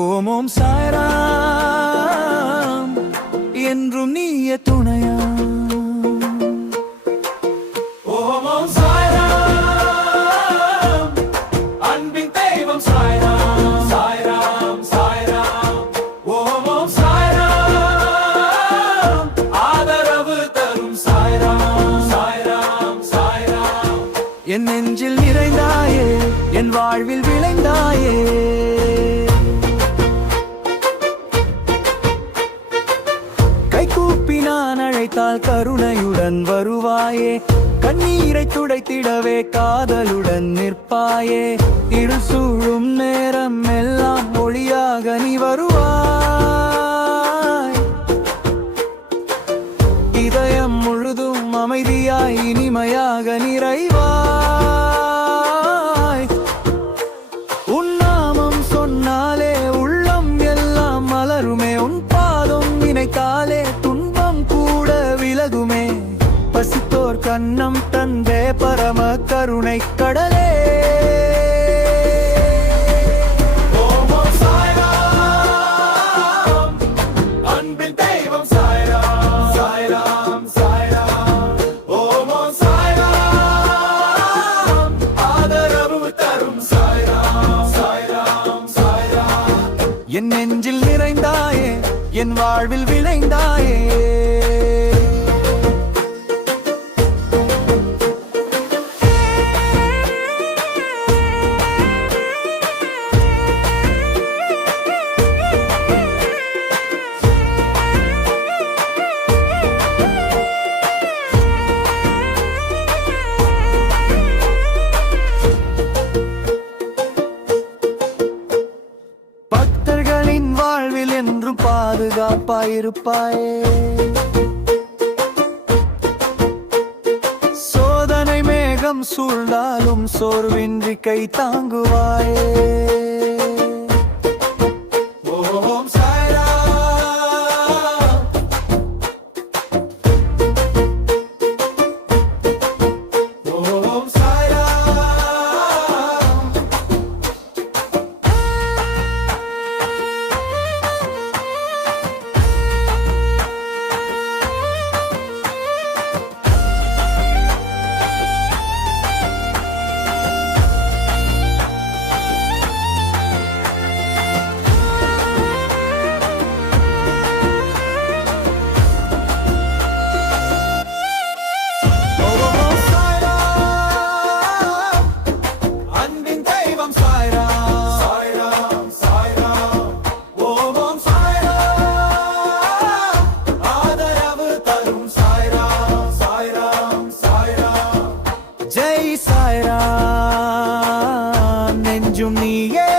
ஓம் ஓம் சாய்ராம் என்றும் நீய துணையா. ஓம் ஓம் சாய்ராம் அன்பின் தெய்வம் சாய்ராம் சாய்ராம் சாய்ராம். ஓம் ஓம் சாய்ராம் ஆதரவு தரும் சாய்ராம் சாய்ராம் சாய்ராம். என் நெஞ்சில் நிறைந்தாயே, என் வாழ்வில் விளைந்தாயே. கைகூப்பி நான் அழைத்தால் கருணையுடன் வருவாயே, கண்ணீரை துடைத்திடவே காதலுடன் நிற்பாயே. இருள் சூழும் நேரம் எல்லாம் ஒளியாக நீ வருவாய். இதயம் முழுதும் அமைதியாய் இனிமையாக நிறைவாய். உன் நாமம் சொன்னாலே உள்ளம் எல்லாம் மலருமே, உன் பாதம் நினைத்தாலே துன்பம் கூட விலகுமே. பசித்தோர் கண்ணம் தந்தே பரம கருணை கடலே. ஓம் ஓம் சாய்ராம் அன்பின் தெய்வம் சாய்ராம் சாய்ராம் சாய்ராம். ஓம் ஓம் சாய்ராம் ஆதரவு தரும் சாய்ராம் சாய்ராம் சாய்ராம். என் நெஞ்சில் நிறைந்தாயே, என் வாழ்வில் விளைந்தாயே. பக்தர்களின் வாழ்வில் என்றும் பாதுகாப்பாயிருப்பாயே. சோதனை மேகம் சூழ்ந்தாலும் சோர்வின்றி கை தாங்குவாயே. ஓம் சாய்ராம் ஓம் சாய்ராம். ஜெய் சாய்ராம் நெஞ்சும் நீயே.